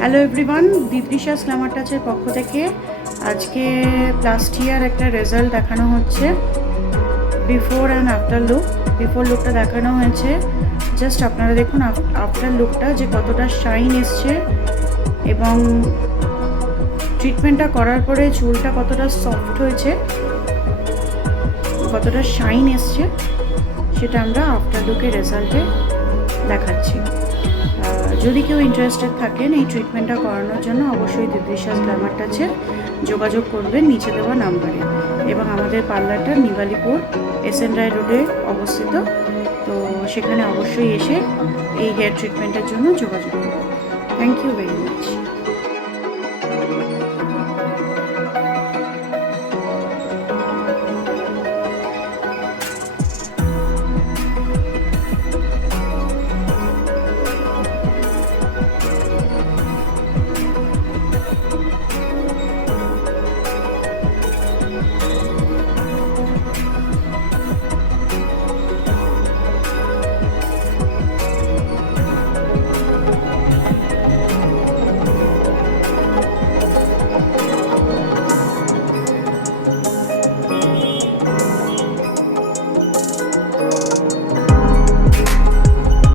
Hello everyone, দিদৃশাস Glamour টাচের পক্ষ থেকে আজকে লাস্ট ইয়ার একটা রেজাল্ট দেখানো হচ্ছে। Before and after look. Before লুকটা দেখানো হয়েছে, জাস্ট আপনারা দেখুন আফটার লুকটা যে কতটা শাইন এসছে এবং ট্রিটমেন্টটা করার পরে চুলটা কতটা সফট হয়েছে, কতটা শাইন এসছে, সেটা আমরা আফটার লুকের রেজাল্টে দেখাচ্ছি। যদি কেউ ইন্টারেস্টেড থাকেন এই ট্রিটমেন্টটা করানোর জন্য, অবশ্যই দিদৃশাস গ্ল্যামার টাচে যোগাযোগ করবেন নিচে দেওয়া নাম্বারে। এবং আমাদের পার্লারটা নিবালিপুর এসএন রায় রোডে অবস্থিত, তো সেখানে অবশ্যই এসে এই হেয়ার ট্রিটমেন্টের জন্য যোগাযোগ করবেন। Thank you very much.